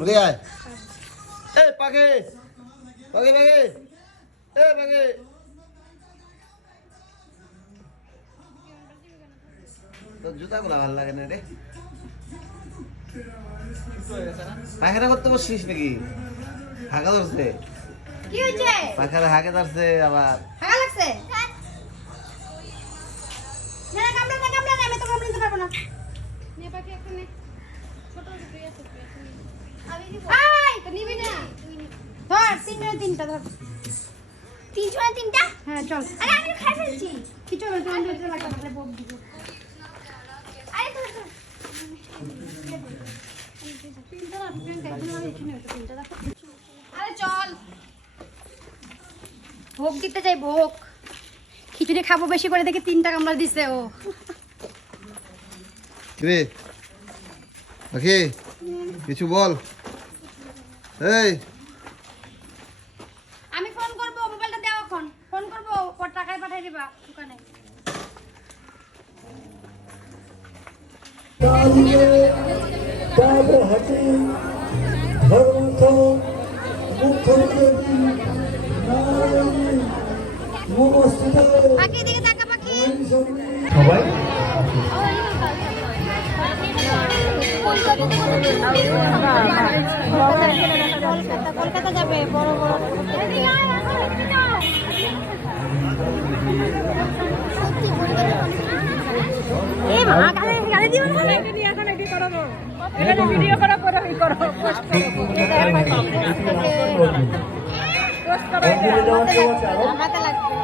ওরে আয়। এ পাখি। পাখি পাখি। এ পাখি। তোর জুতাগুলো ভালো লাগে না রে। পায়খানা করতে বসছিস নাকি? হাঁকা ধরছে। কি হয়েছে? পায়খানা হাঁকে ধরছে আবার। হাগা লাগছে? না না কামড়া না কামড়া না আমি তো কামড়া নিতে পারব না নে পাখি একটা নে ছোট দুটোই আছে তুই একটা নে। আমি দিব আই তো নিবি না ধর তিনটা তিনটা ধর। তিনশো তিনটা? হ্যাঁ চল। আরে আমি খাই ফেলছি। কিছু হবে তোমার দুটো লাগবে তাহলে বক দিব। আরে ধর ধর তিনটা না প্রিয়াঙ্কা এখানে এখানে তিনটা দেখো আরে চল। ভোগ দিতে যাই ভোগ। খিচুড়ি খাব বেশি করে দেখে তিনটা কামড়া দিছে ও। রে পাখি কিছু বল। এই আমি ফোন করব মোবাইলটা দাও এখন। ফোন করব পর টাকায় পাঠিয়ে দিবা দোকানে। ধর্মথ মুখ্যমন্ত্রী নারায়ণী সবাই? কলকাতা কলকাতা যাবে বড় বড় এ মা গালে গালে দিও না মাথা লাগবে